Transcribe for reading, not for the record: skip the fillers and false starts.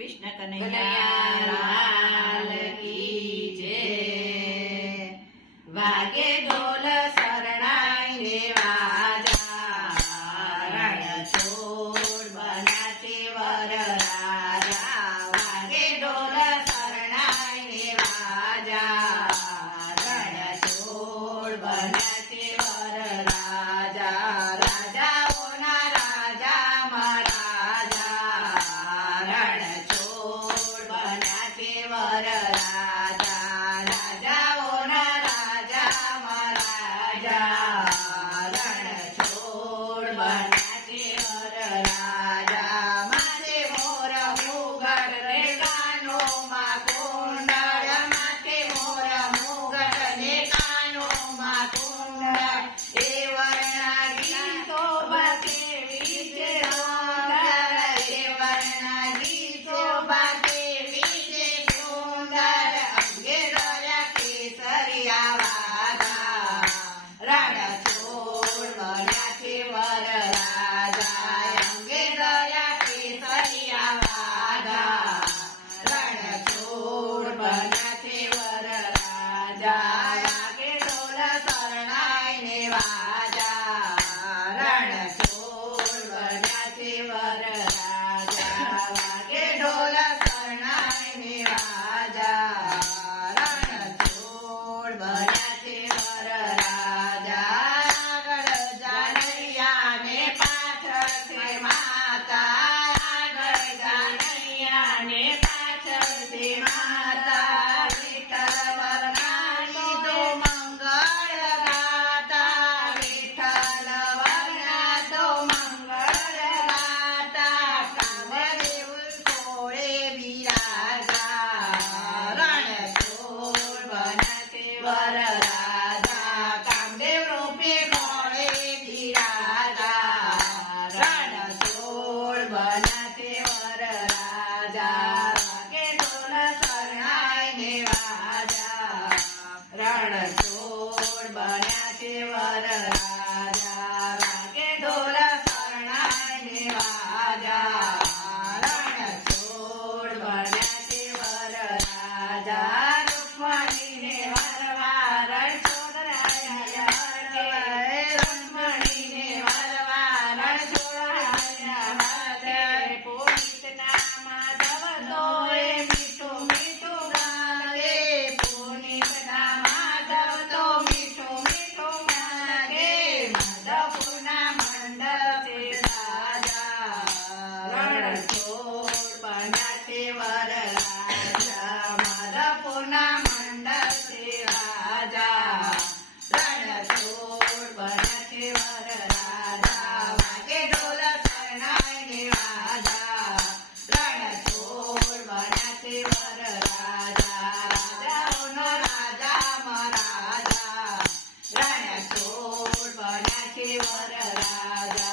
કૃષ્ણ કનૈયા લાલ કી જય. વાગે ઢોલ શરણાઈ ને વાજા, રણછોડ બન્યા છે વરરાજા. વાગે ઢોલ શરણાઈ ને વાજા, રણછોડ બન્યા છે વરરાજા. રાજાઓના રાજા મહારાજા, રણછોડ બન્યા છે વરરાજા. રાજાઓના રાજા મહારાજા, રણછોડ બન્યા છે વરરાજા. માથે મોર મુગટ ને કાનોમાં કુંડળ, માથે મોર મુગટ ને કાનોમાં કુંડળ. એ વર્ણાગી શોભા કેવી છે સુંદર, એ વર્ણાગી શોભા કેવી છે સુંદર. અંગે દયા કેસરિયા વાઘા, રણછોડ બન્યા છે વરરાજા. અંગે દયા કેસરિયા વાઘા, રણછોડ બન્યા છે વરરાજા. વાગે ઢોલ શરણાઈ ને વાજા, રણછોડ બન્યા છે વરરાજા. વાગે ઢોલ શરણાઈ ને વાજા, રણછોડ બન્યા છે વરરાજા. આગળ જાનૈયા ને પાછળ છે માતા, આગળ જાનૈયા ને પાછળ છે માતા. વિઠ્ઠલ વર્ણાની તો મંગળ ગાતા, વિઠ્ઠલ વર્ણા તો મંગળ ગાતા. કામદેવ કોળે બિરાજા, રણછોડ બન્યા છે વરરાજા. કામદેવ રૂપે કોળે બિરાજા, રણછોડ બન્યા છે વરરાજા. વાગે ઢોલ શરણાઈ ને વાજા, રણછોડ બન્યા છે વરરાજા. વાગે ઢોલ શરણાઈ ને વાજા, રણછોડ બન્યા છે વરરાજા. રૂક્મણીને વરવા રણછોડ રાજા વરવે, રૂક્મણીને વરવા રણછોડ રાજા વરવે. પુનિતના માધવ તોય મીઠું મીઠું ગાલે, પુનિતના માધવ તો મીઠું મીઠું ગાલે. માધવપુરના મંડળ છે રાજા, રણછોડ બન્યા છે વરરાજા. માધવપુરના મંડળ છે રાજા, રણછોડ બન્યા છે વરરાજા. વાગે ઢોલ શરણાઈ ને વાજા, રણછોડ બન્યા છે વરરાજા. રાજાઓનો રાજા મહારાજા, રણછોડ બન્યા છે વરરાજા.